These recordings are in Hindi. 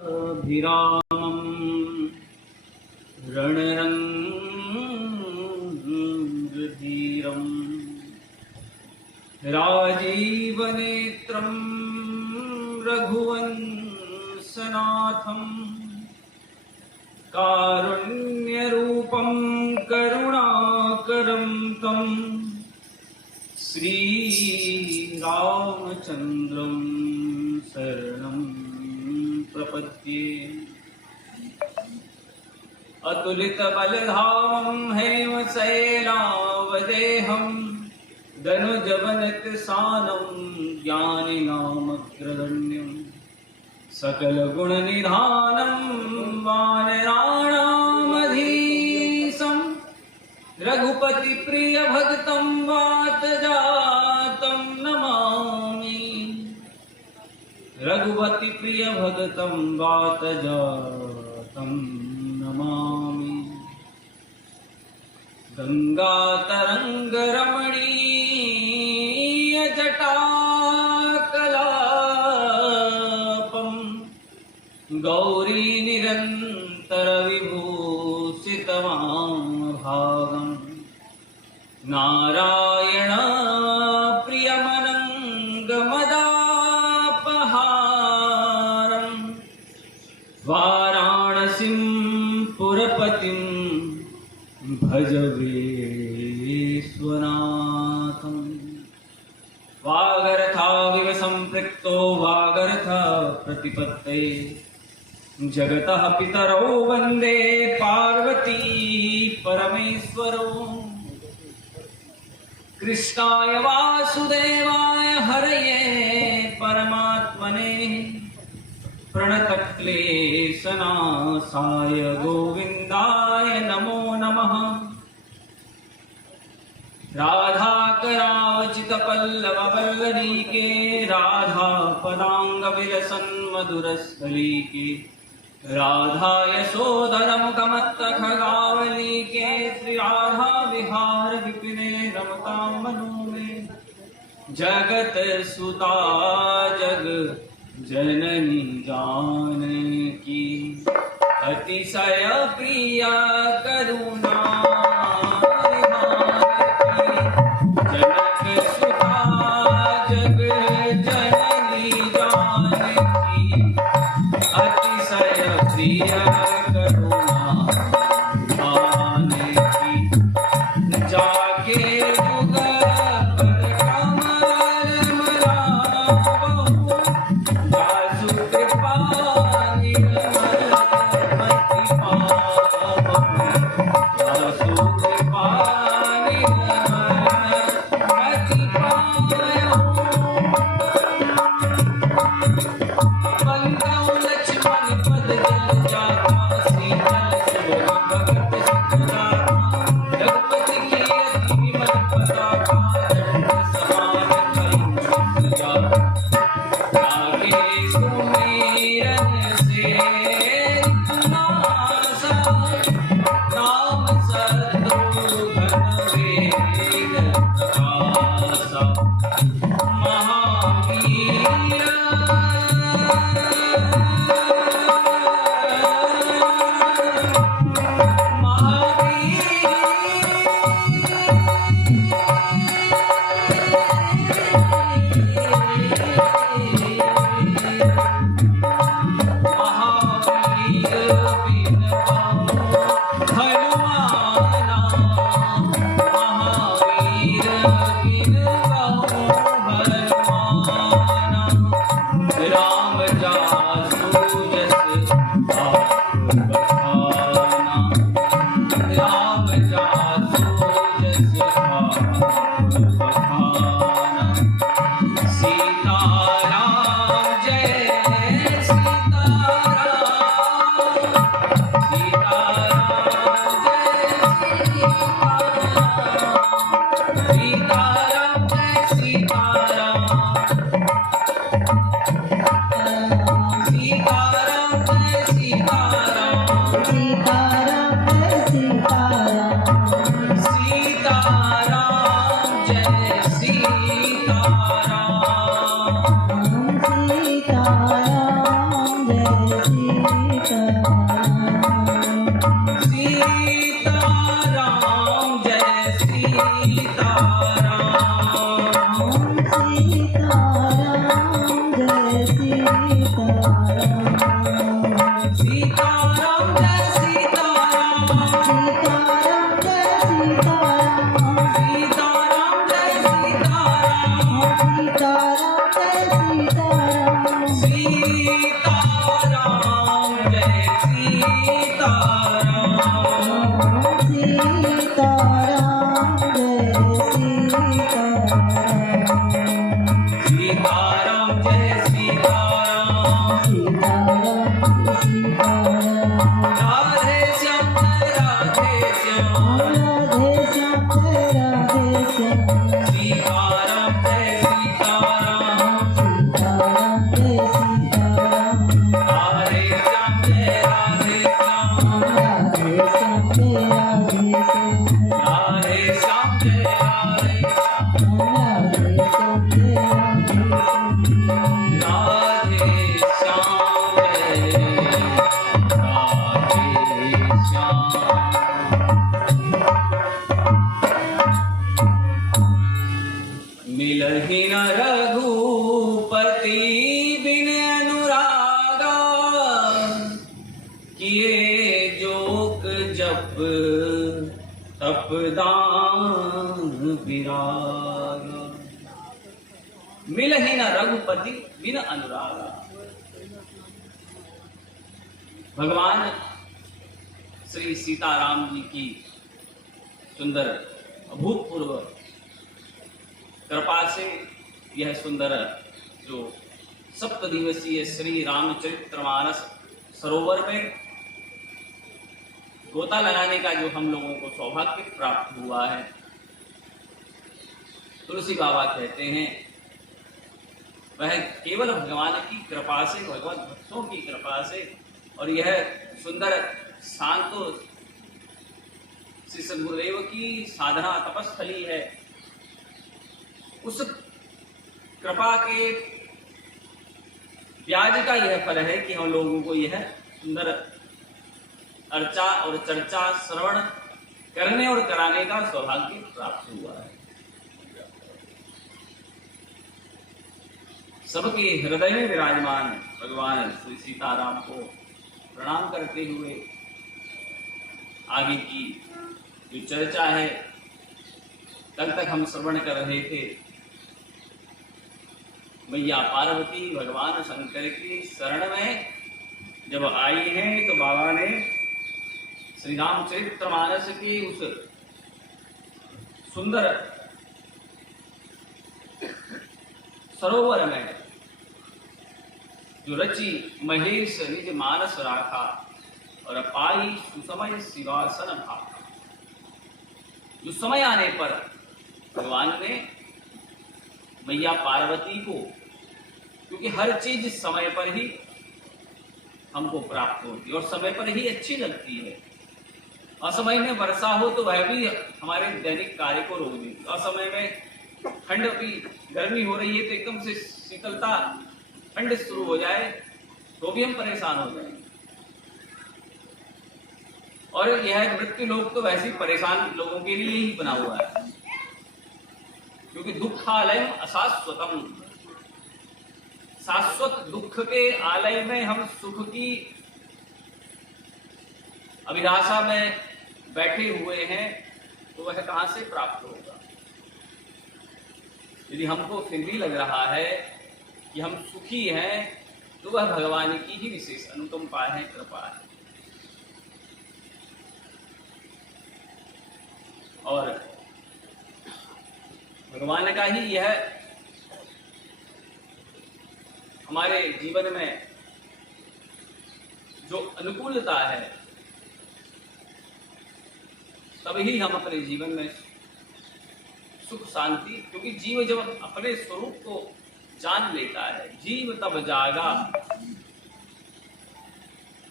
अभिरामं रणरङ्गधीरं राजीवनेत्रं रघुवंशनाथं कारुण्यरूपं करुणाकरं तं श्रीरामचन्द्रं शरणं प्रपद्ये। अतुलितबलधामं हेमशैलावदेहं दनुजवनकृशानं ज्ञानिनामग्रगण्यं सकलगुणनिधानं वानराणामधीशं रघुपतिप्रियभक्तं वातजातं नमामि। रघुपतिप्रियभक्तं वातजातं नमामि। गंगातरंगरमणीयजटाकलापं गौरीनिरन्तरविभूषितवामभागं नारायण प्रियमनङ्गमदापहारं वाराणसीं पुरपतिं भज विश्वनाथं। वागर्थाविव सम्पृक्तो वागर्थ प्रतिपत्ते जगतः पितरौ वन्दे पार्वती परमेश्वरौ। कृष्णाय वासुदेवाय हरये परमात्मने प्रणतक्लेशनाशाय गोविन्दाय नमो नमः। राधाकरावचितपल्लववल्लरीके राधा पदाङ्गविलसन् मधुरस्थलीके राधा यशोधरमुखमत्तखगावलीके श्रीराधा विहार विपिने रमतां मनो मे। जगत सुता जग जननी जानकी अतिशय प्रिया करुणा जनक सुता जग जननी जानकी अतिशय प्रिया करुणा जानकी। जाके सीताराम जय मिलहि न रघुपति बिन अनुरागा, किए जोक जप तपदान विरागा। मिलहि न रघुपति बिन अनुरागा। भगवान श्री सीताराम जी की सुंदर अभूतपूर्व कृपा से यह सुंदर जो सप्तदिवसीय श्री रामचरितमानस सरोवर में गोता लगाने का जो हम लोगों को सौभाग्य प्राप्त हुआ है, तुलसी बाबा कहते हैं वह केवल भगवान की कृपा से, भगवत भक्तों की कृपा से, और यह सुंदर शांत श्री सद्गुरुदेव की साधना तपस्थली है। उस कृपा के ब्याज का यह फल है कि हम लोगों को यह सुंदर अर्चा और चर्चा श्रवण करने और कराने का सौभाग्य प्राप्त हुआ है। सबके हृदय में विराजमान भगवान श्री सीताराम को प्रणाम करते हुए आगे की जो चर्चा है, कल तक हम श्रवण कर रहे थे। मैया पार्वती भगवान शंकर की शरण में जब आई हैं तो बाबा ने श्री रामचरितमानस के उस सुंदर सरोवर में जो रची महेश निज मानस राखा, और पाई सुसमय शिवासन भाखा। जो समय आने पर भगवान ने मैया पार्वती को, क्योंकि हर चीज समय पर ही हमको प्राप्त होती है और समय पर ही अच्छी लगती है। असमय में वर्षा हो तो वह भी हमारे दैनिक कार्य को रोक देती है। असमय में ठंड की गर्मी हो रही है तो एकदम से शीतलता ठंड शुरू हो जाए तो भी हम परेशान हो जाएंगे। और यह मृत्यु लोक तो वैसे ही परेशान लोगों के लिए ही बना हुआ है, क्योंकि दुखालय अशाश्वतम, शाश्वत दुख के आलय में हम सुख की अभिलाषा में बैठे हुए हैं, तो वह कहां से प्राप्त होगा। यदि हमको फिर भी लग रहा है कि हम सुखी हैं, तो वह भगवान की ही विशेष अनुकंपा है, कृपा है। और भगवान का ही यह हमारे जीवन में जो अनुकूलता है, तभी हम अपने जीवन में सुख शांति, क्योंकि जीव जब अपने स्वरूप को जान लेता है, जीव तब जागा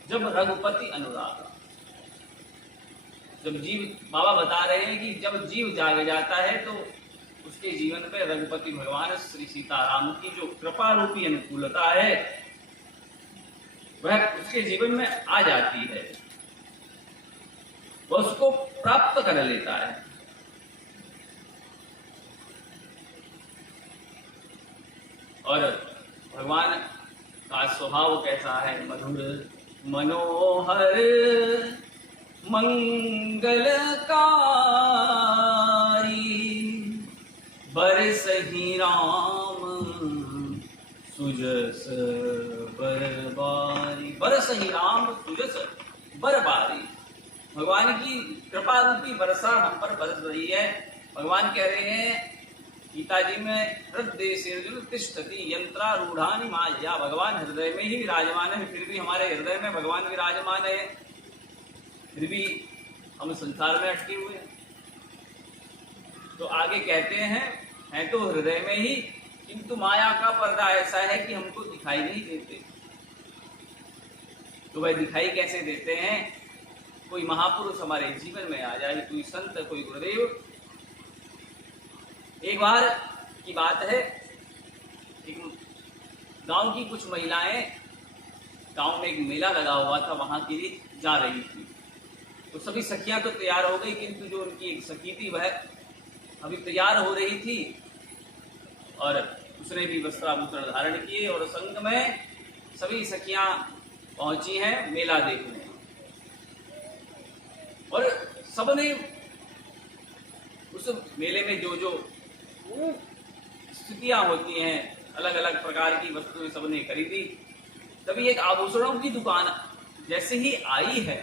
जब रघुपति अनुरागा। जब जीव, बाबा बता रहे हैं कि जब जीव जाग जाता है तो उसके जीवन पे रघुपति भगवान श्री सीताराम की जो कृपा रूपी अनुकूलता है वह उसके जीवन में आ जाती है, वह उसको प्राप्त कर लेता है। और भगवान का स्वभाव कैसा है? मधुर मनोहर मंगलकारी, बरसहि राम सुजस बरबारी। बरसहि राम सुजस बरबारी, भगवान की कृपा रूपी वर्षा हम पर बरस रही है। भगवान कह रहे हैं गीता जी में, हृदय से तिष्ठति यंत्रारूढ़ानि माया। भगवान हृदय में ही विराजमान है, फिर भी हमारे हृदय में भगवान विराजमान है, फिर भी हम संसार में अटके हुए हैं। तो आगे कहते हैं तो हृदय में ही, किंतु माया का पर्दा ऐसा है कि हमको दिखाई नहीं देते। तो वह दिखाई कैसे देते हैं? कोई महापुरुष हमारे जीवन में आ जाए, कोई संत, कोई गुरुदेव। एक बार की बात है, एक गांव की कुछ महिलाएं, गांव में एक मेला लगा हुआ था, वहां के लिए जा रही थी। तो सभी सखियां तो तैयार हो गई, किंतु जो उनकी एक सखी थी वह अभी तैयार हो रही थी, और उसने भी वस्त्राभूषण धारण किए, और संग में सभी सखियां पहुंची हैं मेला देखने। और सबने उस मेले में जो जो स्थितियां होती हैं, अलग अलग प्रकार की वस्तुएं सबने खरीदी। तभी एक आभूषणों की दुकान जैसे ही आई है,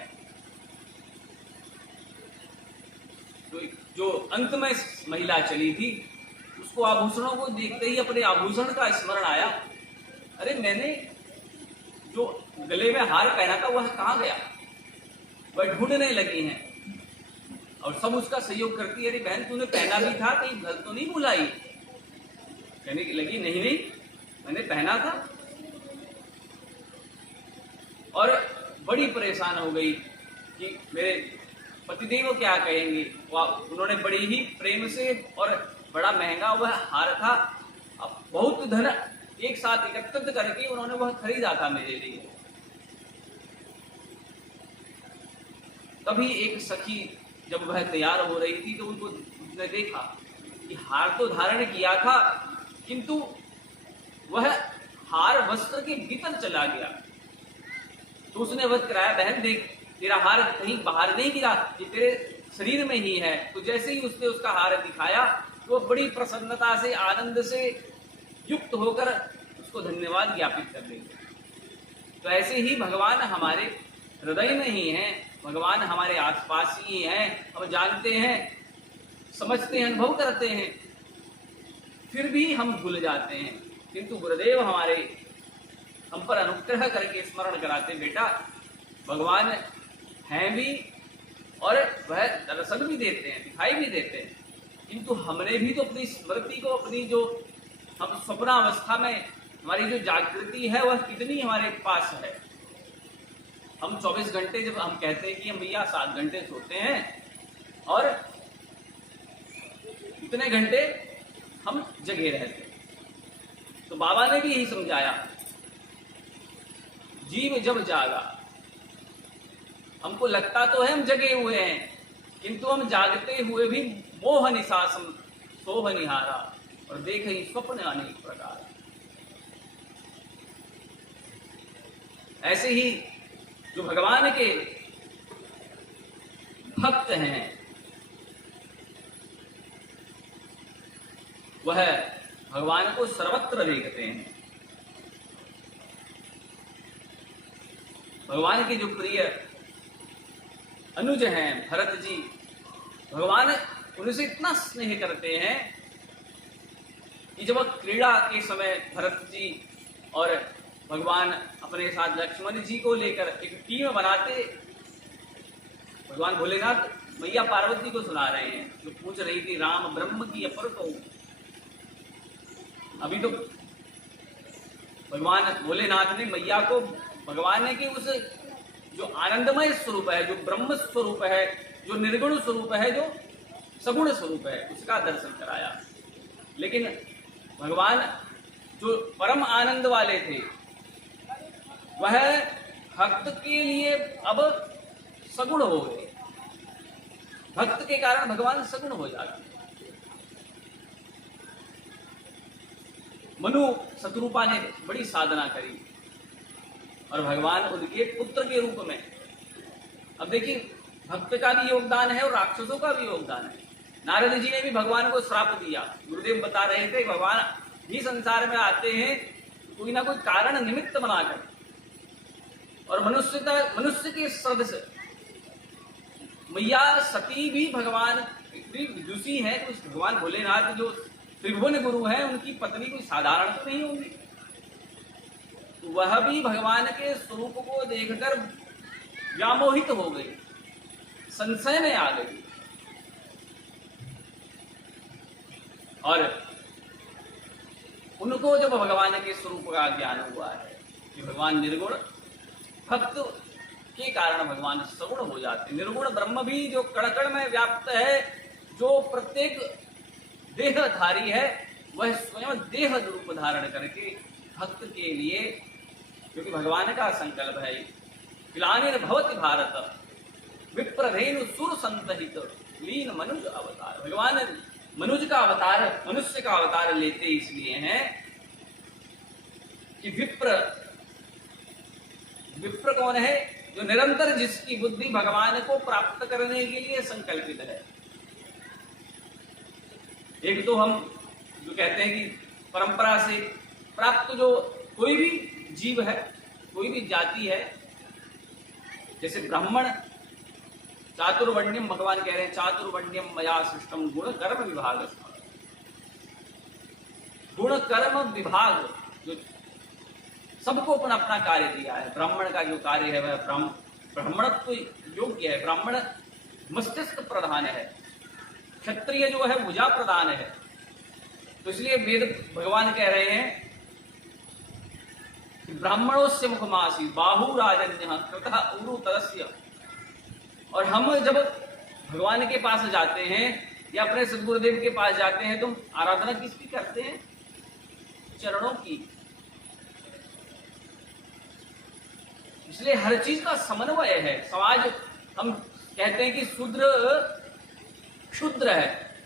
तो जो अंत में महिला चली थी, उसको आभूषणों को देखते ही अपने आभूषण का स्मरण आया। अरे, मैंने जो गले में हार पहना था वह कहाँ गया? वह ढूंढने लगी हैं, और सब उसका सहयोग करती है। अरे बहन, तूने पहना भी था, कहीं घर तो नहीं बुलाई? कहने लगी, नहीं नहीं, मैंने पहना था। और बड़ी परेशान हो गई कि मेरे पतिदेव क्या कहेंगे। उन्होंने बड़ी ही प्रेम से, और बड़ा महंगा वह हार था, अब बहुत धन एक साथ एकत्रित करके उन्होंने वह खरीदा था मेरे लिए। तभी एक सखी जब वह तैयार हो रही थी, तो उसने देखा कि हार तो धारण किया था, किंतु वह हार वस्त्र के भीतर चला गया। तो उसने वह कराया, बहन देख, तेरा हार कहीं बाहर नहीं गिरा, ये तेरे शरीर में ही है। तो जैसे ही उसने उसका हार दिखाया, तो बड़ी प्रसन्नता से, आनंद से युक्त होकर उसको धन्यवाद ज्ञापित कर देंगे। तो ऐसे ही भगवान हमारे हृदय में ही हैं, भगवान हमारे आसपास ही हैं। हम जानते हैं, समझते हैं, अनुभव करते हैं, फिर भी हम भूल जाते हैं। किंतु गुरुदेव हमारे हम पर अनुग्रह करके स्मरण कराते, बेटा भगवान हैं भी, और वह दर्शन भी देते हैं, दिखाई भी देते हैं। किंतु हमने भी तो अपनी स्मृति को, अपनी जो हम स्वप्नावस्था में हमारी जो जागृति है, वह कितनी हमारे पास है। हम 24 घंटे, जब हम कहते हैं कि हम भैया 7 घंटे सोते हैं, और इतने घंटे हम जगे रहते हैं। तो बाबा ने भी यही समझाया, जीव जब जागा, हमको लगता तो है हम जगे हुए हैं, किंतु हम जागते हुए भी मोह निशासम सोह निहारा, और देख ही स्वप्न अनेक प्रकार। ऐसे ही जो भगवान के भक्त हैं, वह भगवान को सर्वत्र देखते हैं। भगवान के जो प्रिय अनुज हैं भरत जी, भगवान उनसे इतना स्नेह करते हैं कि जब क्रीड़ा के समय भरत जी और भगवान अपने साथ लक्ष्मण जी को लेकर एक टीम बनाते, भगवान भोलेनाथ मैया पार्वती को सुना रहे हैं, जो पूछ रही थी राम ब्रह्म की अपर को। अभी तो भगवान भोलेनाथ ने मैया को भगवान के उस जो आनंदमय स्वरूप है, जो ब्रह्म स्वरूप है, जो निर्गुण स्वरूप है, जो सगुण स्वरूप है, उसका दर्शन कराया। लेकिन भगवान जो परम आनंद वाले थे, वह भक्त के लिए अब सगुण हो गए। भक्त के कारण भगवान सगुण हो जाते। मनु शत्रुपा ने बड़ी साधना करी और भगवान उनके पुत्र के रूप में। अब देखिए, भक्त का भी योगदान है और राक्षसों का भी योगदान है। नारद जी ने भी भगवान को श्राप दिया। गुरुदेव बता रहे थे भगवान भी संसार में आते हैं कोई ना कोई कारण निमित्त बनाकर, और मनुष्य के सदस्य मैया सती भी भगवान विदुषी है, तो भगवान भोलेनाथ जो त्रिभुवन गुरु हैं उनकी पत्नी कोई साधारण तो नहीं होंगी। वह भी भगवान के स्वरूप को देखकर व्यामोहित हो गई, संशय में आ गई, और उनको जब भगवान के स्वरूप का ज्ञान हुआ है कि भगवान निर्गुण, भक्त के कारण भगवान सगुण हो जाते। निर्गुण ब्रह्म भी जो कण में व्याप्त है, जो प्रत्येक देहधारी है, वह स्वयं देह रूप धारण करके भक्त के लिए, क्योंकि भगवान का संकल्प है ग्लानिर्भवति भारत विप्रधेनु सुर संतहित लीन मनुज अवतार। भगवान मनुज का अवतार, मनुष्य का अवतार लेते इसलिए हैं कि विप्र कौन है? जो निरंतर जिसकी बुद्धि भगवान को प्राप्त करने के लिए संकल्पित है। एक तो हम जो कहते हैं कि परंपरा से प्राप्त जो कोई भी जीव है, कोई भी जाति है, जैसे ब्राह्मण चातुर्वर्ण्यम, भगवान कह रहे हैं चातुर्वर्ण्यम मया सृष्टम गुण कर्म विभाग। गुण कर्म विभाग, जो सबको अपना अपना कार्य दिया है। ब्राह्मण का जो कार्य है वह ब्राह्मणत्व योग्य है, ब्राह्मण मस्तिष्क प्रधान है, क्षत्रिय जो है भुजा प्रधान है। तो इसलिए वेद भगवान कह रहे हैं ब्राह्मणों से मुखमासी बाहु राजन्य कृतः उरु तरस्य। और हम जब भगवान के पास जाते हैं या अपने सदगुरुदेव के पास जाते हैं तो आराधना किसकी करते हैं? चरणों की। इसलिए हर चीज का समन्वय है। समाज, हम कहते हैं कि शूद्र क्षुद्र है,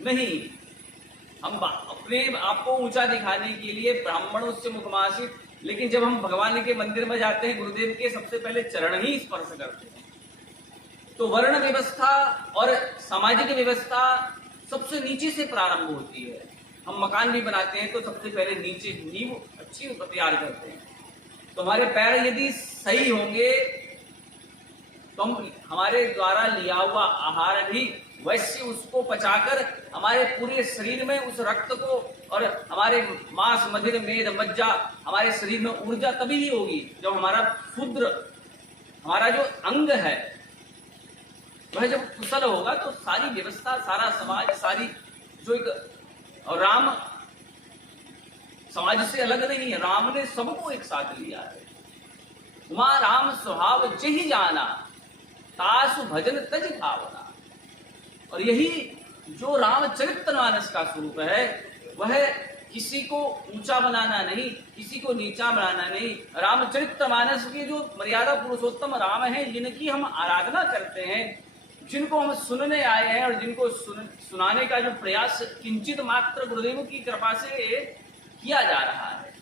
नहीं, हम अपने आप को ऊंचा दिखाने के लिए ब्राह्मणों से मुखमासी, लेकिन जब हम भगवान के मंदिर में जाते हैं, गुरुदेव के सबसे पहले चरण ही स्पर्श करते हैं। तो वर्ण व्यवस्था और सामाजिक व्यवस्था सबसे नीचे से प्रारंभ होती है। हम मकान भी बनाते हैं तो सबसे पहले नीचे नींव अच्छी तैयार करते हैं। तो हमारे पैर यदि सही होंगे तो हम हमारे द्वारा लिया हुआ आहार भी वैसे उसको पचाकर हमारे पूरे शरीर में उस रक्त को और हमारे मांस मधिर मेद मज्जा, हमारे शरीर में ऊर्जा तभी ही होगी जब हमारा शूद्र, हमारा जो अंग है वह जब कुशल होगा, तो सारी व्यवस्था, सारा समाज, सारी जो एक, और राम समाज से अलग नहीं है, राम ने सबको एक साथ लिया है। उमा राम स्वभाव जही जाना तासु भजन तज भावना। और यही जो रामचरितमानस का स्वरूप है, वह किसी को ऊंचा बनाना नहीं, किसी को नीचा बनाना नहीं। रामचरितमानस के जो मर्यादा पुरुषोत्तम राम हैं, जिनकी हम आराधना करते हैं, जिनको हम सुनने आए हैं और जिनको सुनाने का जो प्रयास किंचित मात्र गुरुदेव की कृपा से किया जा रहा है,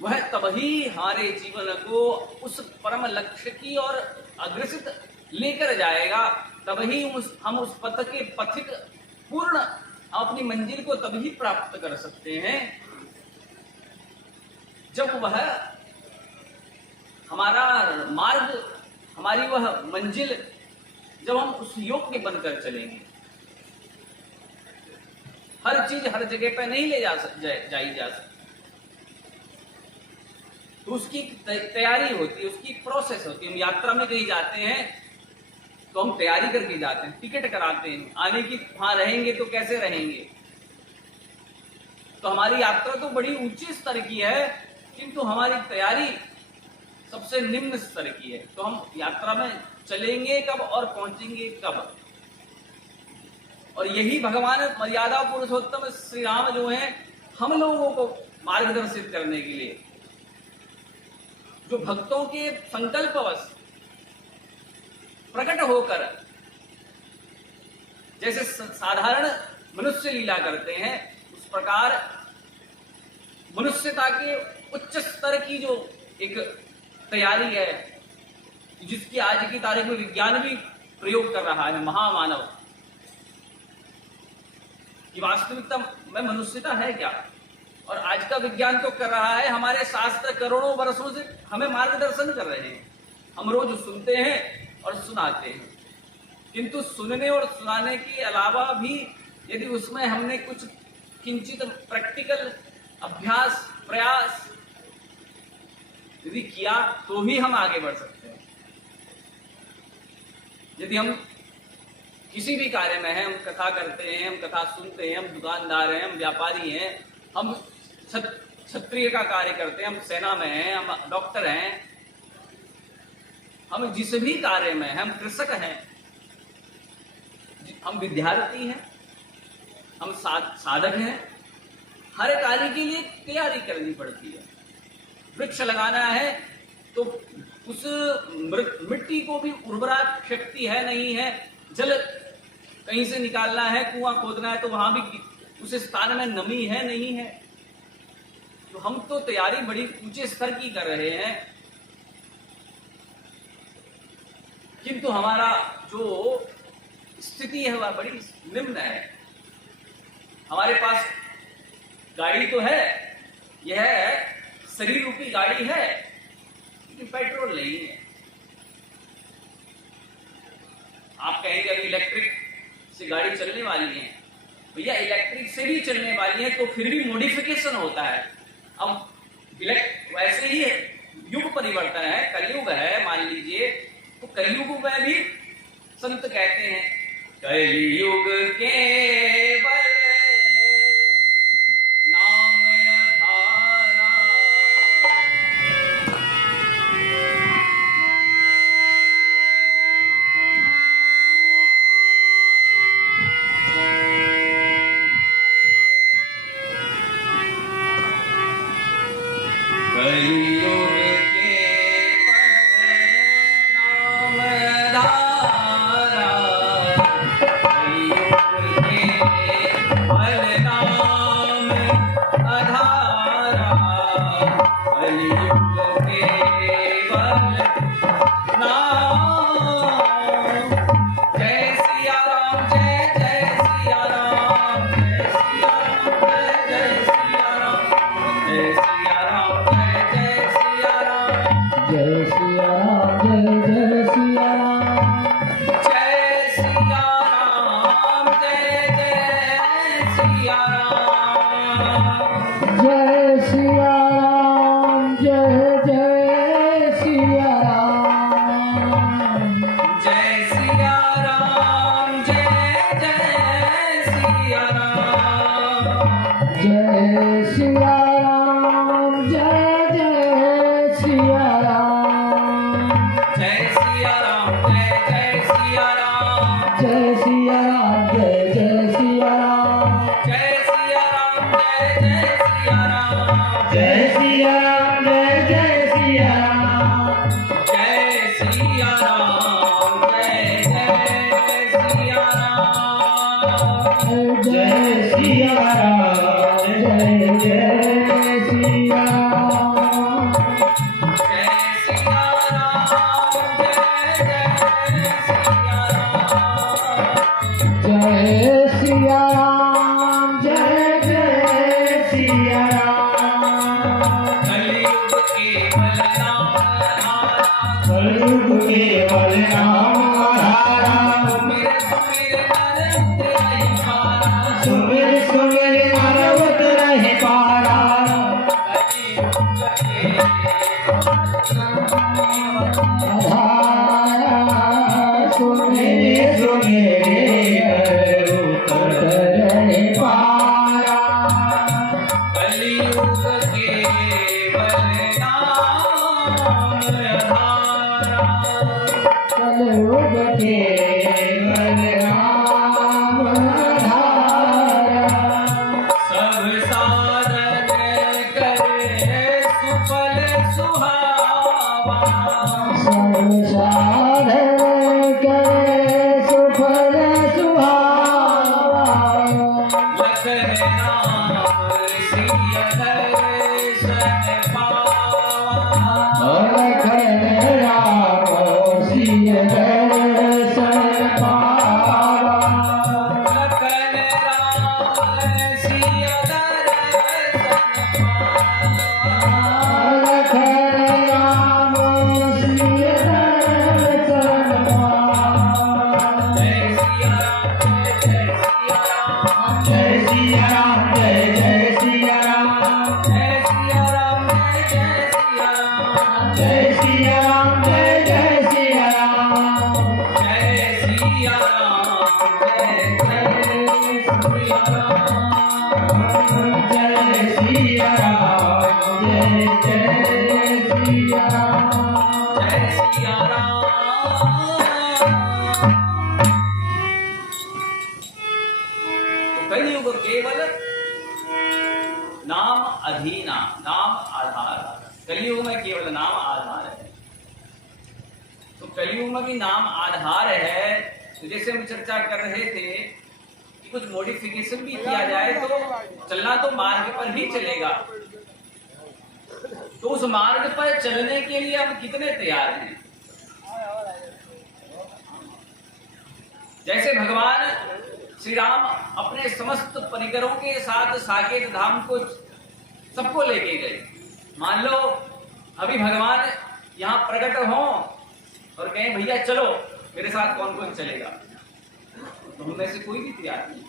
वह तभी हमारे जीवन को उस परम लक्ष्य की ओर अग्रसित लेकर जाएगा। तभी हम उस पथ के पथिक पूर्ण अपनी मंजिल को तभी प्राप्त कर सकते हैं जब वह हमारा मार्ग, हमारी वह मंजिल, जब हम उस योग्य बनकर चलेंगे। हर चीज हर जगह पे नहीं ले जाई जा सकती, तो उसकी तैयारी होती है, उसकी प्रोसेस होती है। हम यात्रा में कहीं जाते हैं तो हम तैयारी करके जाते हैं, टिकट कराते हैं, आने की, वहां रहेंगे तो कैसे रहेंगे। तो हमारी यात्रा तो बड़ी ऊंचे स्तर की है, किंतु हमारी तैयारी सबसे निम्न स्तर की है। तो हम यात्रा में चलेंगे कब और पहुंचेंगे कब। और यही भगवान मर्यादा पुरुषोत्तम श्री राम जो हैं, हम लोगों को मार्गदर्शित करने के लिए, जो भक्तों के संकल्पवश प्रकट होकर जैसे साधारण मनुष्य लीला करते हैं, उस प्रकार मनुष्यता के उच्च स्तर की जो एक तैयारी है, जिसकी आज की तारीख में विज्ञान भी प्रयोग कर रहा है, महामानव की वास्तविकता में मनुष्यता है क्या, और आज का विज्ञान तो कर रहा है। हमारे शास्त्र करोड़ों वर्षों से हमें मार्गदर्शन कर रहे हैं, हम रोज सुनते हैं और सुनाते हैं, किंतु सुनने और सुनाने के अलावा भी यदि उसमें हमने कुछ किंचित प्रैक्टिकल अभ्यास प्रयास यदि किया तो भी हम आगे बढ़ सकते हैं। यदि हम किसी भी कार्य में हैं, हम कथा करते हैं, हम कथा सुनते हैं, हम दुकानदार हैं, हम व्यापारी हैं, हम क्षत्रिय का कार्य करते हैं, हम सेना में हैं, हम डॉक्टर हैं, हम जिस भी कार्य में हैं, हम कृषक हैं, हम विद्यार्थी हैं, हम साधक हैं, हर कार्य के लिए तैयारी करनी पड़ती है। वृक्ष लगाना है तो उस मिट्टी को भी उर्वरा शक्ति है नहीं है, जल कहीं से निकालना है, कुआं खोदना है तो वहां भी उस स्थान में नमी है नहीं है। तो हम तो तैयारी बड़ी ऊंचे स्तर की कर रहे हैं, किंतु हमारा जो स्थिति है वह बड़ी निम्न है। हमारे पास गाड़ी तो है, यह शरीर रूपी गाड़ी है, लेकिन पेट्रोल नहीं है। आप कहेंगे अभी इलेक्ट्रिक से गाड़ी चलने वाली है, भैया इलेक्ट्रिक से भी चलने वाली है तो फिर भी मॉडिफिकेशन होता है। अब वैसे ही युग परिवर्तन है, कलयुग है मान लीजिए, तो कलयुग में भी संत कहते हैं कलयुग केवल नाम आधारा, कलयुग केवल नाम अधीना, नाम आधार। कलयुग में केवल नाम आधार है। तो कलयुग में भी नाम आधार है। तो जैसे हम चर्चा कर रहे थे कि कुछ मॉडिफिकेशन भी किया जाए तो चलना तो मार्ग पर ही चलेगा। तो उस मार्ग पर चलने के लिए हम कितने तैयार हैं? जैसे भगवान श्री राम अपने समस्त परिकरों के साथ साकेत धाम को सबको लेके गए। मान लो अभी भगवान यहाँ प्रकट हो और कहें भैया चलो मेरे साथ, कौन कौन चलेगा? तो उनमें से कोई भी तैयार नहीं,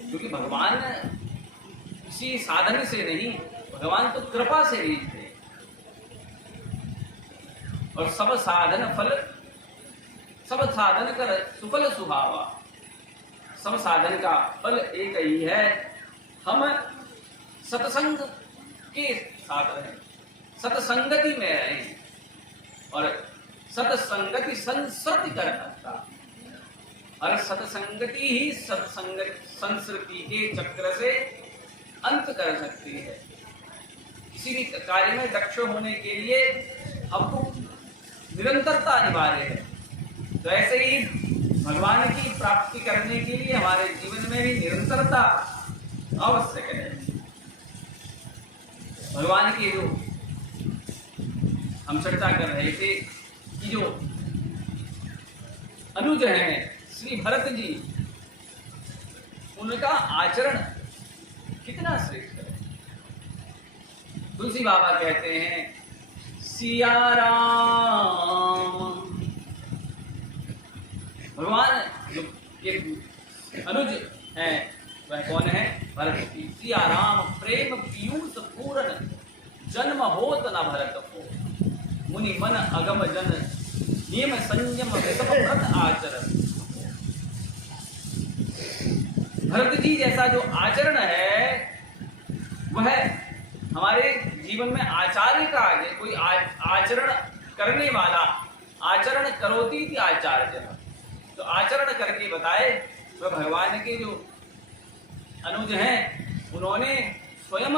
क्योंकि भगवान किसी साधन से नहीं, भगवान तो कृपा से ही थे। और सब साधन फल, सब साधन कर सुफल सुहावा। सब साधन का फल एक ही है, हम सत्संग के साथ रहें, सत्संगति में रहें। और सत्संगति संस्कृति कर सकता, और सत्संगति ही सत्संग संस्कृति के चक्र से अंत कर सकती है। किसी भी कार्य में दक्ष होने के लिए हमको निरंतरता अनिवार्य है। तो ऐसे ही भगवान की प्राप्ति करने के लिए हमारे जीवन में भी निरंतरता आवश्यक है। भगवान की जो हम चर्चा कर रहे थे कि जो अनुज हैं श्री भरत जी, उनका आचरण कितना श्रेष्ठ है। तुलसी बाबा कहते हैं सिया राम। भगवान जो एक अनुज है वह कौन है? भरत जी। सिया राम प्रेम पीयूष पूर्ण, जन्म होत न भरत को, मुनि मन अगम जन, नियम संयम विषम व्रत आचरण। भरत जी जैसा जो आचरण है वह हमारे जीवन में आचार्य का है। कोई आचरण करने वाला, आचरण करोति थी आचार्य, तो आचरण करके बताए। वह भगवान के जो अनुज हैं उन्होंने स्वयं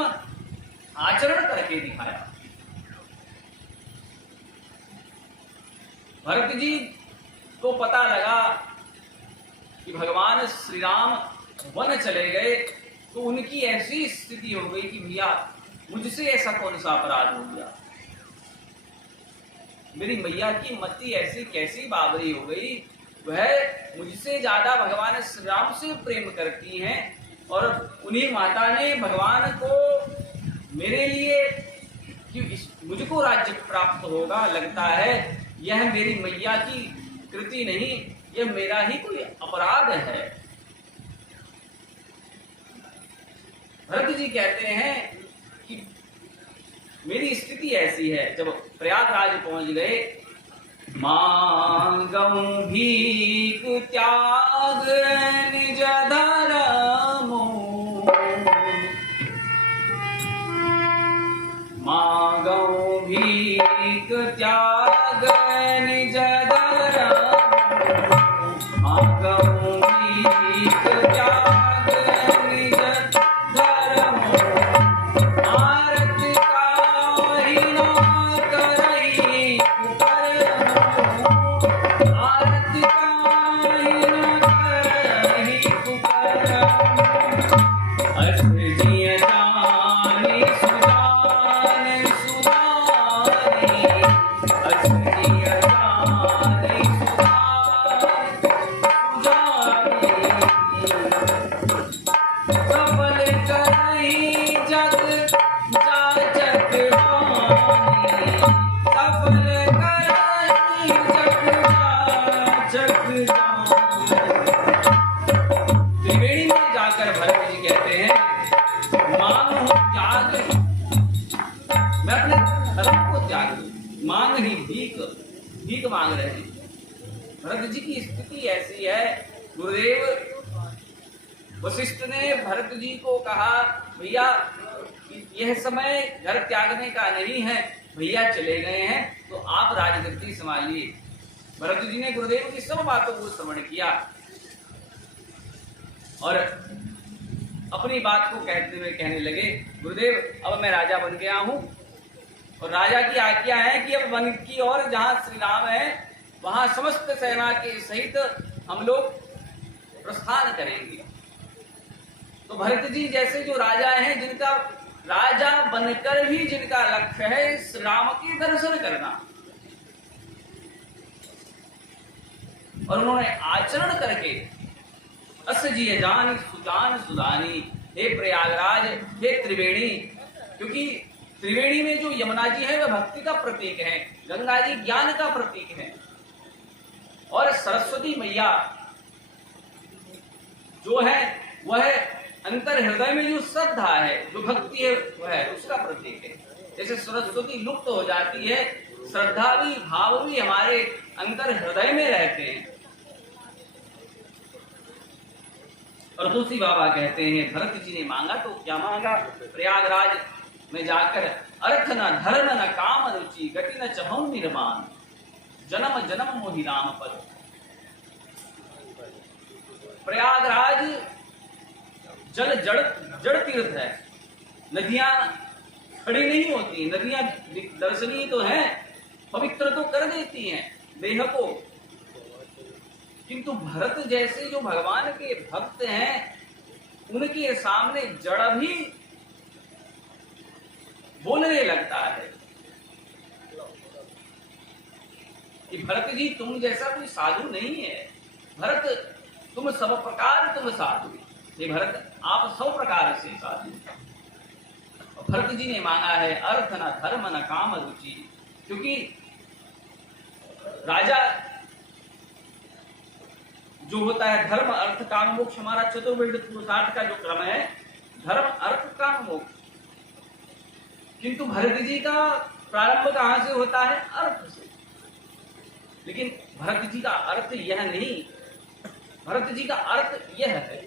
आचरण करके दिखाया। भरत जी को पता लगा कि भगवान श्री राम वन चले गए, तो उनकी ऐसी स्थिति हो गई कि भैया मुझसे ऐसा कौन सा अपराध हो गया, मेरी मैया की मति ऐसी कैसी बाबरी हो गई, वह मुझसे ज्यादा भगवान श्री राम से प्रेम करती हैं। और उन्हीं माता ने भगवान को मेरे लिए कि मुझको राज्य प्राप्त होगा, लगता है यह मेरी मैया की कृति नहीं, यह मेरा ही कोई अपराध है। भरत जी कहते हैं कि मेरी स्थिति ऐसी है। जब प्रयागराज पहुंच गए, मांगं भीख त्याग निज धर्मो, मांगं भीख त्याग निज धर्मो, मांगं भीख त्याग निज धर्मो, आरत काहि त्याग जाचक बानी, सफल कराई जग जाचक जानी। त्रिवेणी में जाकर भरत जी कहते हैं मांग त्याग, मैं अपने धर्म को त्याग दूं, मांग ही भीख, भीख मांग रहे हैं। भरत जी की स्थिति ऐसी है। गुरुदेव वशिष्ठ ने भरत जी को कहा भैया यह समय घर त्यागने का नहीं है, भैया चले गए हैं तो आप राजगद्दी संभालिए। भरत जी ने गुरुदेव की सब बातों को श्रवण किया और अपनी बात को कहते हुए कहने लगे गुरुदेव अब मैं राजा बन गया हूं और राजा की आज्ञा है कि अब वन की ओर जहां श्री राम है वहां समस्त सेना के सहित हम लोग प्रस्थान करेंगे। तो भरत जी जैसे जो राजा हैं, जिनका राजा बनकर भी जिनका लक्ष्य है इस राम के दर्शन करना, और उन्होंने आचरण करके अस जिय जान सुजान सुदानी, हे प्रयागराज, हे त्रिवेणी, क्योंकि त्रिवेणी में जो यमुना जी है वह भक्ति का प्रतीक है, गंगा जी ज्ञान का प्रतीक है और सरस्वती मैया जो है वह अंतर हृदय में जो श्रद्धा है, जो भक्ति है, वह है उसका प्रतीक है। जैसे सरस्वती लुप्त हो जाती है, श्रद्धा भी भाव भी हमारे अंतर हृदय में रहते हैं। और तुलसी बाबा कहते हैं भरत जी ने मांगा तो क्या मांगा, प्रयागराज में जाकर अर्थ न धर्म न काम रुचि, गति न चहु निर्माण, जन्म जन्म मोहि राम पद। प्रयागराज जल जड़ जड़ तीर्थ है, नदियां खड़ी नहीं होती, नदियां दर्शनीय तो हैं, पवित्र तो कर देती हैं देह को, किंतु भरत जैसे जो भगवान के भक्त हैं उनके सामने जड़ भी बोलने लगता है कि भरत जी तुम जैसा कोई साधु नहीं है, भरत तुम सब प्रकार तुम साधु, ये भरत आप सब प्रकार से साधु। भरत जी ने मांगा है अर्थ न धर्म न काम रुचि, क्योंकि राजा जो होता है धर्म अर्थ काम मोक्ष, हमारा चतुर्विध पुरुषार्थ का जो क्रम है धर्म अर्थ काम मोक्ष, किंतु भरत जी का प्रारंभ कहां से होता है, अर्थ से। लेकिन भरत जी का अर्थ यह नहीं, भरत जी का अर्थ यह है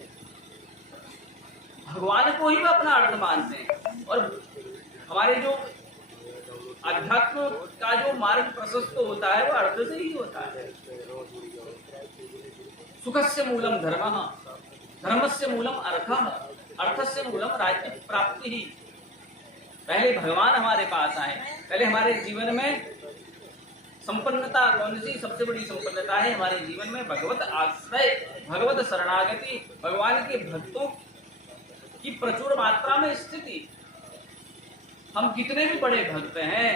भगवान को ही वह अपना अर्थ मानते हैं और हमारे जो अध्यात्म का जो मार्ग प्रशस्त होता है वह अर्थ से ही होता है। सुखस्य मूलम धर्मः, धर्मस्य मूलम अर्थः, अर्थस्य मूलम राज्य प्राप्ति ही। पहले भगवान हमारे पास आए, पहले हमारे जीवन में संपन्नता कौन सी सबसे बड़ी संपन्नता है हमारे जीवन में, भगवत आश्रय, भगवत शरणागति, भगवान के भक्तों की प्रचुर मात्रा में स्थिति। हम कितने भी बड़े भक्त हैं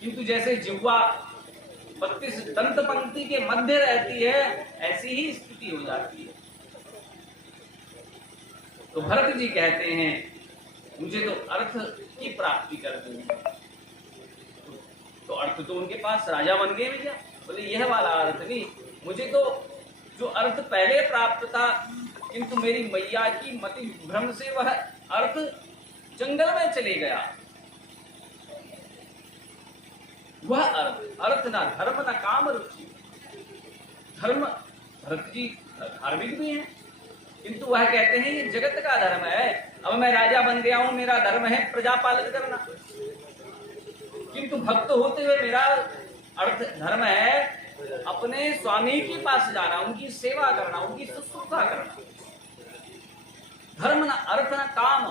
किंतु जैसे जिह्वा 32 दंत पंक्ति के मध्य रहती है ऐसी ही स्थिति हो जाती है। तो भरत जी कहते हैं मुझे तो अर्थ की प्राप्ति कर दूं, तो अर्थ तो उनके पास राजा बन गए भैया, बोले यह वाला अर्थ नहीं, मुझे तो जो अर्थ पहले प्राप्त था किंतु मेरी मैया की मति भ्रम से वह अर्थ जंगल में चले गया, वह अर्थ ना धर्म ना काम रुचि। धर्म भरत जी धार्मिक भी हैं किंतु वह कहते हैं ये जगत का धर्म है, अब मैं राजा बन गया हूं, मेरा धर्म है प्रजा पालन करना, किंतु भक्त होते हुए मेरा अर्थ धर्म है अपने स्वामी के पास जाना, उनकी सेवा करना, उनकी शुश्रूषा करना। धर्म ना अर्थ ना काम।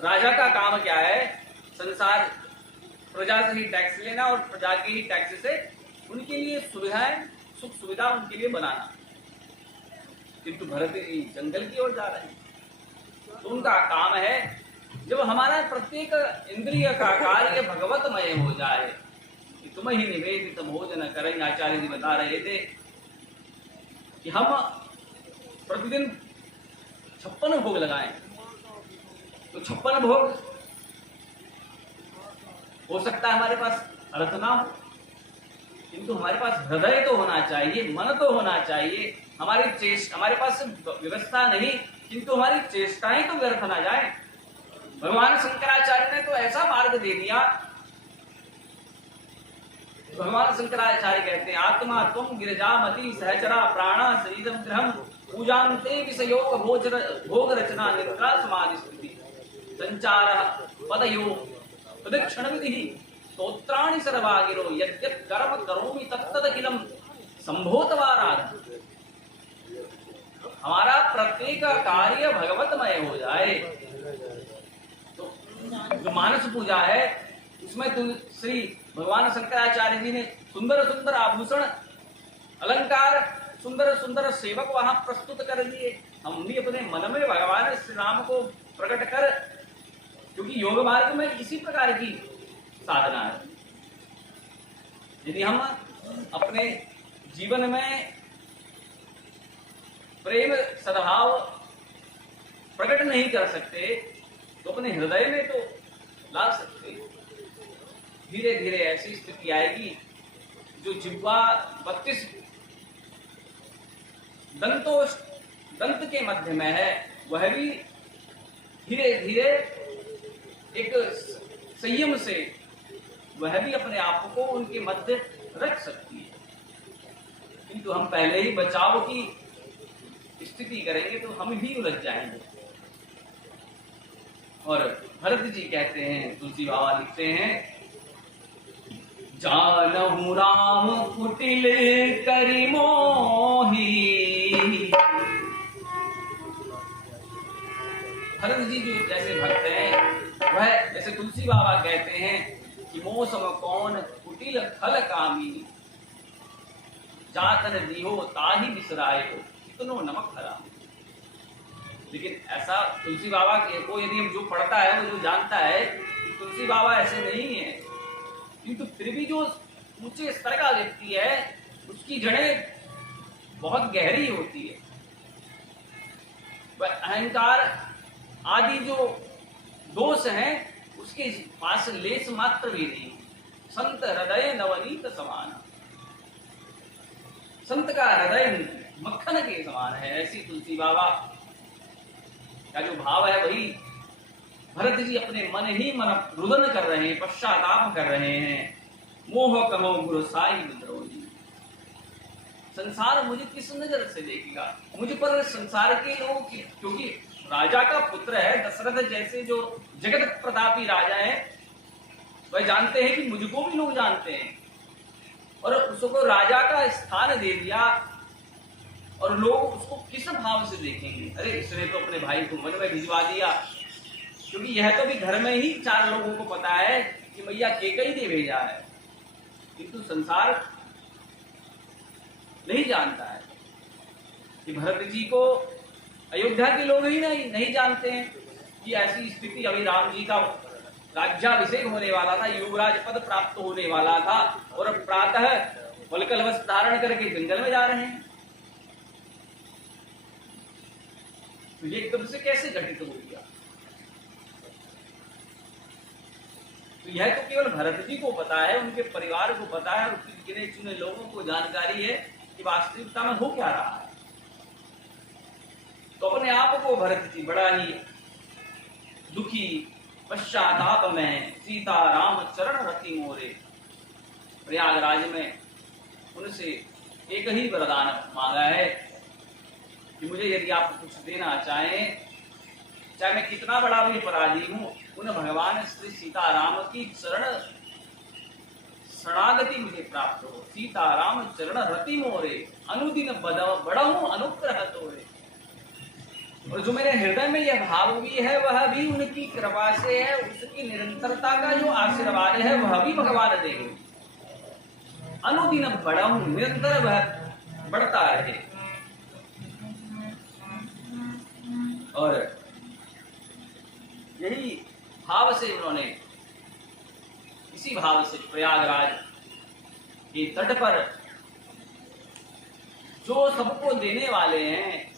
राजा का काम क्या है, संसार प्रजा से ही टैक्स लेना और प्रजा के ही टैक्स से उनके लिए सुविधाएं सुख सुविधा उनके लिए बनाना, किंतु भरत जी जंगल की ओर जा रहे हैं। तो उनका काम है जब हमारा प्रत्येक इंद्रिय का कार्य भगवतमय हो जाए कि तुम ही निवेदित भोजन करें। आचार्य जी बता रहे थे कि हम प्रतिदिन 56 भोग लगाएं, तो 56 भोग हो सकता है हमारे पास, अर्थ ना हो, किंतु हमारे पास हृदय तो होना चाहिए, मन तो होना चाहिए। हमारे पास व्यवस्था नहीं, किंतु हमारी चेष्टाएं तो व्यर्थ ना जाए। भगवान शंकराचार्य ने तो ऐसा मार्ग दे दिया। भगवान शंकराचार्य कहते हैं, आत्मा तुम गिरजामति सहचरा प्राणा शरीरम गृहम पूजान्ते विषयोग भोग रचना निद्रा समाधि स्थिति संचार पदयो प्रदक्षिण विधि स्तोत्राणि सर्वागिरो यद्यत् कर्म करोमि तत्तदखिलम संभोतवाराध। हमारा प्रत्येक कार्य भगवतमय हो जाए। तो जो मानस पूजा है उसमें श्री भगवान शंकराचार्य जी ने सुंदर सुंदर आभूषण अलंकार, सुंदर सुंदर सेवक वहां प्रस्तुत कर दिए। हम भी अपने मन में भगवान श्री राम को प्रकट कर, क्योंकि योग मार्ग में इसी प्रकार की साधना है। यदि हम अपने जीवन में प्रेम सद्भाव प्रकट नहीं कर सकते तो अपने हृदय में तो ला सकते। धीरे धीरे ऐसी स्थिति आएगी जो जिह्वा 32 दंत के मध्य में है, वह भी धीरे धीरे एक संयम से वह भी अपने आप को उनके मध्य रख सकती है। किंतु हम पहले ही बचाव की स्थिति करेंगे तो हम भी उलझ जाएंगे। और भरत जी कहते हैं, तुलसी बाबा लिखते हैं, जानहु राम कुटिल करि मोही। भरत जी जो जैसे भक्त हैं, वह जैसे तुलसी बाबा कहते हैं कि मौसम कौन कुटिल खल कामी जातन दिहो ताही बिसरायो कितनो नमक हरा। लेकिन ऐसा तुलसी बाबा को यदि हम जो पढ़ता है वो जो जानता है कि तुलसी बाबा ऐसे नहीं है, किंतु फिर भी जो ऊंचे स्तर का व्यक्ति है उसकी जड़ें बहुत गहरी होती है। वह अहंकार आदि जो दोष हैं उसके पास लेस मात्र भी नहीं। संत हृदय नवनीत समान, संत का हृदय मक्खन के समान है। ऐसी तुलसी बाबा का जो भाव है वही भरत जी अपने मन ही मन रुदन कर रहे हैं, पश्चाताप कर रहे हैं। मोह कहो गुरु साई विद्रोही, संसार मुझे किस नजर से देखेगा, मुझ पर संसार के लोग, क्योंकि राजा का पुत्र है दशरथ जैसे जो जगत प्रतापी राजा है, वह जानते हैं कि मुझको भी लोग जानते हैं, और उसको राजा का स्थान दे दिया और लोग उसको किस भाव से देखेंगे। अरे इसने तो अपने भाई को वन में भिजवा दिया, क्योंकि यह तो भी घर में ही 4 लोगों को पता है कि मैया केकई ने भेजा है, किंतु संसार नहीं जानता है कि भरत जी को अयोध्या के लोग ही नहीं जानते हैं कि ऐसी स्थिति, अभी राम जी का राज्याभिषेक होने वाला था, युवराज पद प्राप्त होने वाला था, और अब प्रातः वल्कल वस्त्र धारण करके जंगल में जा रहे हैं। तो ये कब से कैसे घटित हो गया? तो यह तो केवल भरत जी को पता है, उनके परिवार को पता है, और गिने चुने लोगों को जानकारी है कि वास्तविकता में हो क्या रहा है। तो अपने आप को भरत जी बड़ा ही दुखी पश्चाताप में सीता राम चरण रति मोरे, प्रयागराज में उनसे एक ही वरदान मांगा है कि मुझे यदि आप कुछ देना चाहें, चाहे मैं कितना बड़ा भी अपराधी हूं, उन भगवान श्री सीताराम की शरणागति मुझे प्राप्त हो। सीताराम चरण रति मोरे अनुदिन बड़हूं अनुग्रह तोरे। और जो मेरे हृदय में यह भाव भी है वह भी उनकी कृपा से है, उसकी निरंतरता का जो आशीर्वाद है वह भी भगवान देंगे। अनुदिन बढ़हूं, निरंतर वह बढ़ता रहे। और यही भाव से उन्होंने, इसी भाव से प्रयागराज के तट पर जो सबको देने वाले हैं,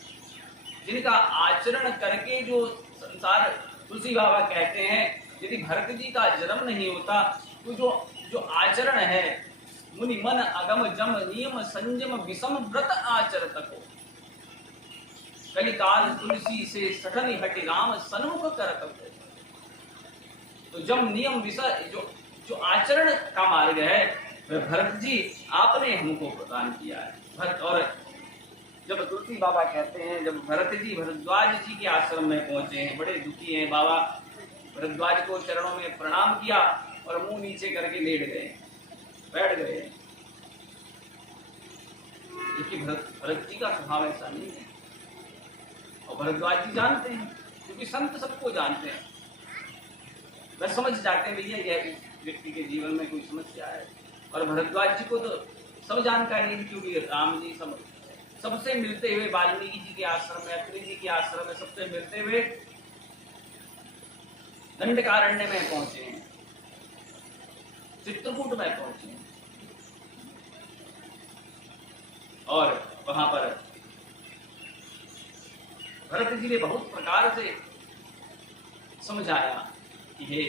जिनका आचरण करके जो संसार तुलसी बाबा कहते हैं यदि भरत जी का जन्म नहीं होता तो जो आचरण है मुनि मन अगम जम नियम संयम विषम व्रत आचरत को कलिकाल तुलसी से सठन हटि राम सन्मुख करत को। तो जम नियम विषय जो आचरण का मार्ग है वह भरत जी आपने हमको प्रदान किया है। भरत और जब तुलसी बाबा कहते हैं जब भरत जी भरद्वाज जी के आश्रम में पहुंचे हैं, बड़े दुखी हैं बाबा, भरद्वाज को चरणों में प्रणाम किया और मुंह नीचे करके लेट गए, बैठ गए, क्योंकि भरत जी का स्वभाव ऐसा नहीं है। और भरद्वाज जी जानते हैं, क्योंकि संत सबको जानते हैं, वह समझ जाते हैं भैया यह व्यक्ति के जीवन में कोई समस्या है। और भरद्वाज जी को तो सब जानकारी है, क्योंकि राम जी सबसे मिलते हुए वाल्मीकि जी के आश्रम में, अत्रि जी के आश्रम में सबसे मिलते हुए दंडकारण्य में पहुंचे हैं, चित्रकूट में पहुंचे हैं और वहां पर भरत जी ने बहुत प्रकार से समझाया कि हे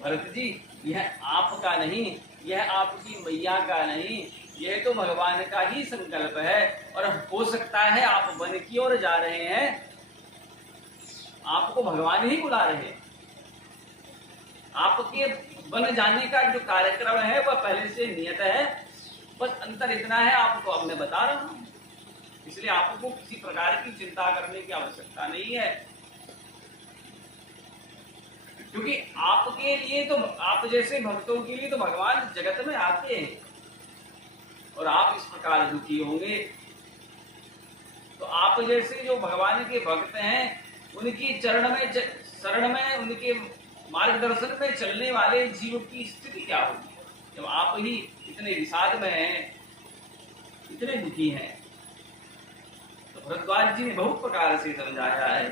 भरत जी, यह आपका नहीं, यह आपकी मैया का नहीं, यह तो भगवान का ही संकल्प है। और हो सकता है आप वन की ओर जा रहे हैं, आपको भगवान ही बुला रहे हैं, आपके वन जाने का जो कार्यक्रम है वह पहले से नियत है, बस अंतर इतना है आपको अब मैं बता रहा हूं, इसलिए आपको किसी प्रकार की चिंता करने की आवश्यकता नहीं है। क्योंकि आपके लिए तो, आप जैसे भक्तों के लिए तो भगवान जगत में आते हैं और आप इस प्रकार दुखी होंगे तो आप जैसे जो भगवान के भक्त हैं उनकी शरण में उनके मार्गदर्शन में चलने वाले जीव की स्थिति क्या होगी जब आप ही इतने विषाद में हैं, इतने दुखी हैं। तो भरद्वाज जी ने बहुत प्रकार से समझाया है।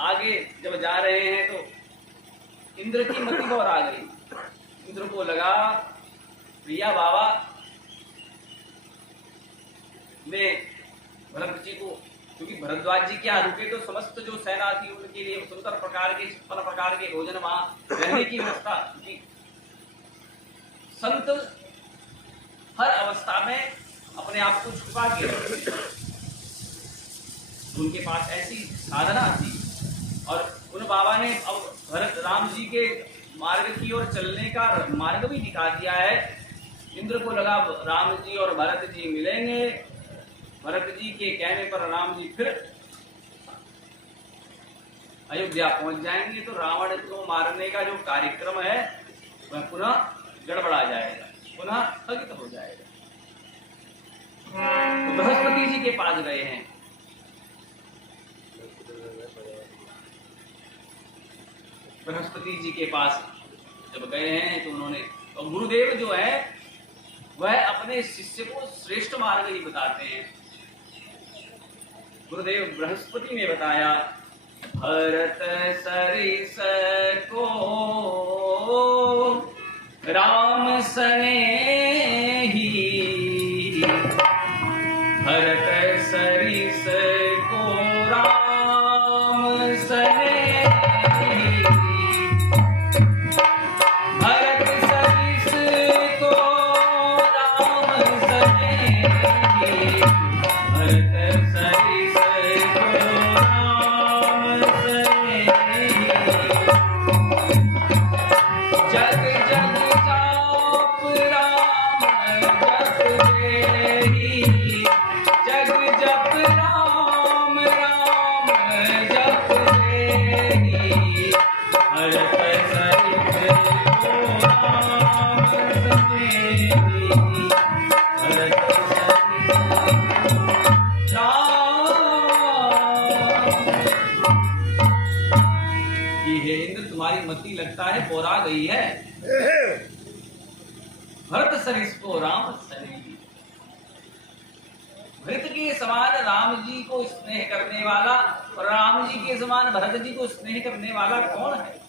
आगे जब जा रहे हैं तो इंद्र की मति और आ गई, इंद्र को लगा भैया बाबा ने भरत जी को, क्योंकि भरद्वाज जी क्या रुके तो समस्त जो सेना थी उनके लिए सुंदर प्रकार के 56 प्रकार के भोजन वहां रहने की व्यवस्था, क्योंकि संत हर अवस्था में अपने आप को छुपा के रखते, उनके पास ऐसी साधना थी। और उन बाबा ने अब भरत राम जी के मार्ग की ओर चलने का मार्ग भी दिखा दिया है। इंद्र को लगा राम जी और भरत जी मिलेंगे, भरत जी के कहने पर राम जी फिर अयोध्या पहुंच जाएंगे, तो रावण को मारने का जो कार्यक्रम है वह पुनः गड़बड़ा जाएगा, पुनः स्थगित हो जाएगा। तो बृहस्पति जी के पास गए हैं, बृहस्पति जी के पास जब गए हैं तो उन्होंने, तो गुरुदेव जो है वह अपने शिष्य को श्रेष्ठ मार्ग ही बताते हैं। गुरुदेव बृहस्पति ने बताया, भरत सरिस को राम स्नेही, भरत सरिस को राम स्नेही, भरत सरिस को राम स्नेही, भरत सरिस को राम स्नेही, जग जग जाप राम जप देहि, जग जप राम राम जप देहि, भरत सरिस को राम स्नेही, भरत सरिस को राम। कि हे इंद्र, तुम्हारी मति लगता है बोरा गई है। भरत सरिस को राम स्नेही, भरत के समान राम जी को स्नेह करने वाला और राम जी के समान भरत जी को स्नेह करने वाला कौन है?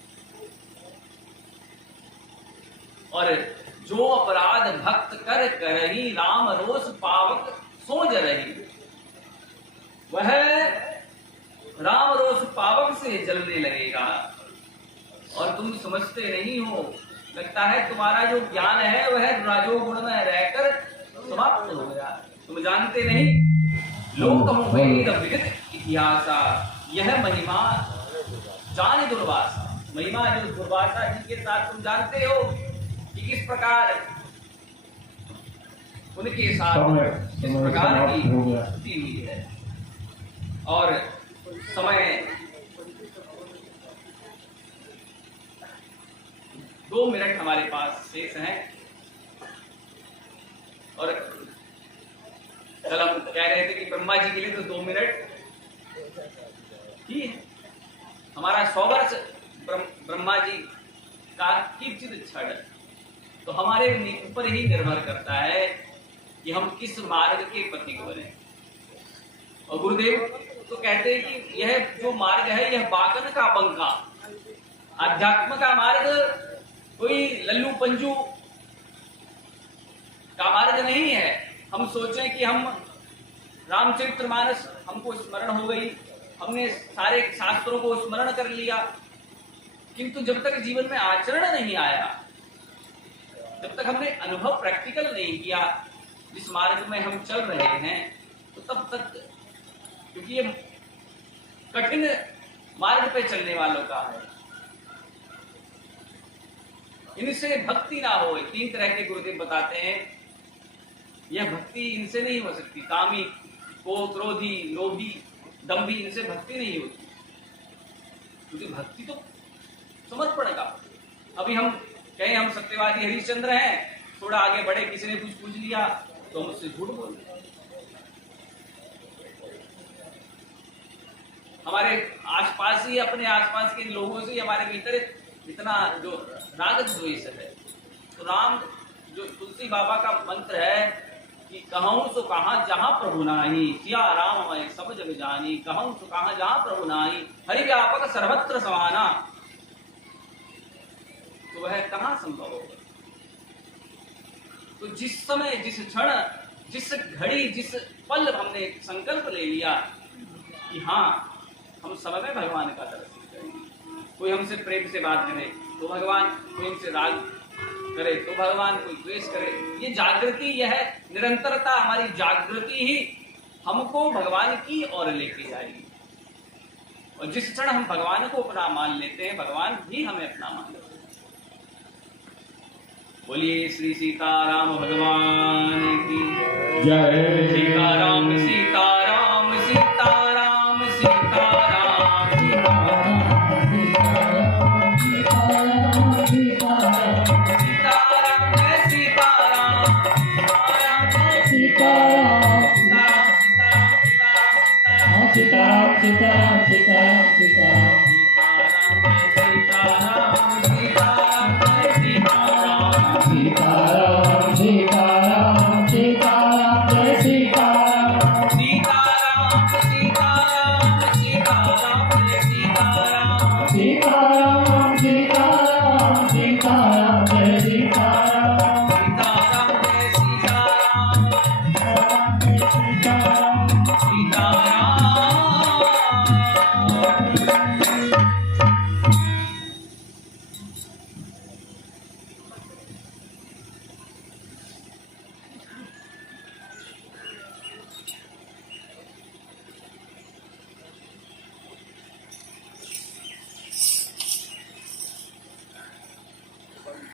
और जो अपराध भक्त कर करही, राम रोष पावक सोज रही, वह राम रोष पावक से जलने लगेगा। और तुम समझते नहीं हो, लगता है तुम्हारा जो ज्ञान है वह रजोगुण में रहकर समाप्त हो गया, तुम जानते नहीं। लोकमुवेद विदित इतिहासा, यह महिमा जाने दुर्वासा। महिमा जो दुर्वासा जी के साथ तुम जानते हो कि किस प्रकार उनके साथ किस प्रकार की स्थिति हुई है। और समय 2 मिनट हमारे पास शेष हैं। और कल हम कह रहे थे कि ब्रह्मा जी के लिए तो 2 मिनट ही है। हमारा 100 वर्ष ब्रह्मा जी का किंचित क्षण, तो हमारे ऊपर ही निर्भर करता है कि हम किस मार्ग के पथिक बने। और गुरुदेव तो कहते हैं कि यह जो मार्ग है यह बागन का बंका, अध्यात्म का मार्ग कोई लल्लू पंजू का मार्ग नहीं है। हम सोचें कि हम रामचरितमानस हमको स्मरण हो गई, हमने सारे शास्त्रों को स्मरण कर लिया, किंतु जब तक जीवन में आचरण नहीं आया, जब तक हमने अनुभव प्रैक्टिकल नहीं किया जिस मार्ग में हम चल रहे हैं, तो तब तक, क्योंकि ये कठिन मार्ग पे चलने वालों का है, इनसे भक्ति ना हो। 3 तरह के गुरुदेव बताते हैं, यह भक्ति इनसे नहीं हो सकती। कामी, क्रोधी, लोभी, दंभी, इनसे भक्ति नहीं होती, क्योंकि भक्ति तो समर्पण का। अभी हम कहें हम सत्यवादी हरिश्चंद्र हैं, थोड़ा आगे बढ़े, किसी ने कुछ पूछ लिया तो हम उससे झूठ बोल रहे हैं। हमारे आसपास ही, अपने आसपास के लोगों से हमारे भीतर इतना जो राग द्वेष है। तो राम, जो तुलसी बाबा का मंत्र है कि कहूं सो कहां जहां प्रभु नाही, सिया राम मैं सब जग जानी, कहूं सो कहां जहां प्रभु नाही, हरि व्यापक सर्वत्र समाना, तो वह कहां संभव होगा। तो जिस समय, जिस क्षण, जिस घड़ी, जिस पल हमने संकल्प ले लिया कि हाँ हम समय में भगवान का दर्शन करेंगे, कोई हमसे प्रेम से बात करे तो भगवान, कोई हमसे राग करे तो भगवान, कोई द्वेष करे, ये जागृति, यह निरंतरता, हमारी जागृति ही हमको भगवान की ओर लेके जाएगी। और जिस क्षण हम भगवान को अपना मान लेते हैं, भगवान भी हमें अपना मान लेते हैं। बोलिए श्री सीताराम भगवान की जय। सीताराम सीता